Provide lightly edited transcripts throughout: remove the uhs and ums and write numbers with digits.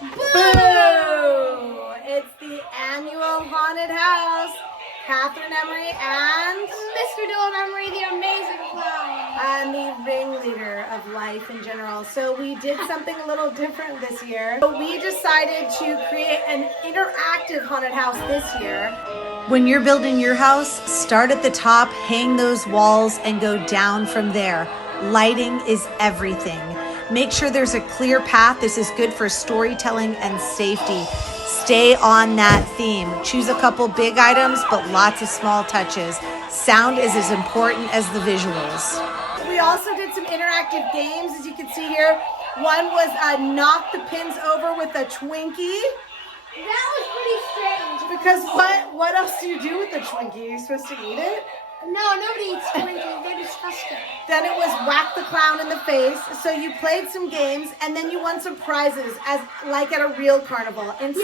Boo! It's the annual haunted house. Kathryn Emery and Mr. Dylan Emery, the amazing clown. I'm the ringleader of life in general. So we did something a little different this year. So we decided to create an interactive haunted house this year. When you're building your house, start at the top, hang those walls, and go down from there. Lighting is everything. Make sure there's a clear path. This is good for storytelling and safety. Stay on that theme. Choose a couple big items, but lots of small touches. Sound is as important as the visuals. We also did some interactive games, as you can see here. One was knock the pins over with a Twinkie. That was pretty strange. Because what else do you do with the Twinkie? Are you supposed to eat it? No, nobody eats Twinkies. They're disgusting. Then it was whack the clown in the face. So you played some games, and then you won some prizes, as like at a real carnival. Did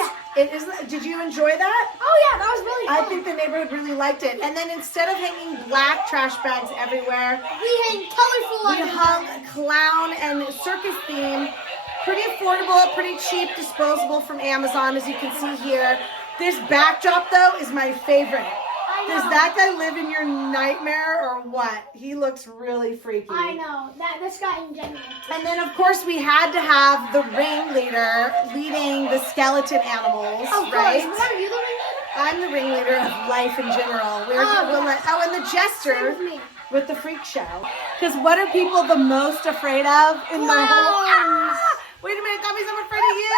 you enjoy that? Oh yeah, that was really fun. I think the neighborhood really liked it. And then instead of hanging black trash bags everywhere, we hang colorful. We hung clown and circus theme. Pretty affordable, pretty cheap, disposable from Amazon, as you can see here. This backdrop, though, is my favorite. Does that guy live in your nightmare or what? He looks really freaky. I know. This guy in general. And then, of course, we had to have the ringleader leading the skeleton animals, right? What are you the ringleader? I'm the ringleader of life in general. And the jester with the freak show. Because what are people the most afraid of in the whole... Wait a minute, that means I'm afraid of you.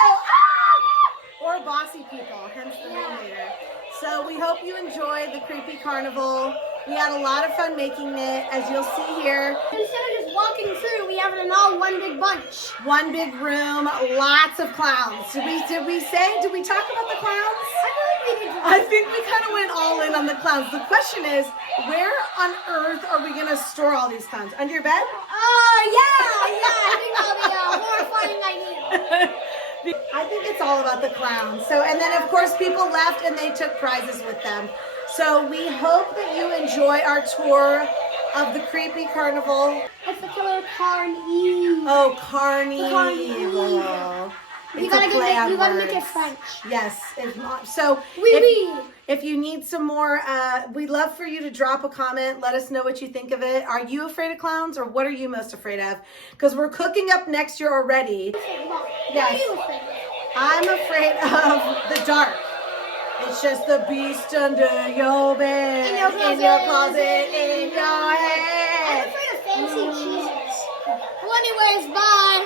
Or bossy people, hence the ringleader. So we hope you enjoy the Creepy Carnival. We had a lot of fun making it, as you'll see here. Instead of just walking through, we have it in all one big bunch. One big room, lots of clowns. Did we talk about the clowns? I feel like we did. I think we kind of went all in on the clowns. The question is, where on earth are we going to store all these clowns? Under your bed? Yeah, I think that'll be a horrifying idea. I think it's all about the clowns. And then of course people left and they took prizes with them. So we hope that you enjoy our tour of the Creepy Carnival. It's the killer Carnival. Oh, Carnival. You gotta make it French. Yes. If you need some more, we'd love for you to drop a comment. Let us know what you think of it. Are you afraid of clowns, or what are you most afraid of? Because we're cooking up next year already. Yes. What are you afraid of? I'm afraid of the dark. It's just the beast under your bed, in your closet, in your head. I'm afraid of fancy cheeses. Well, anyways, bye.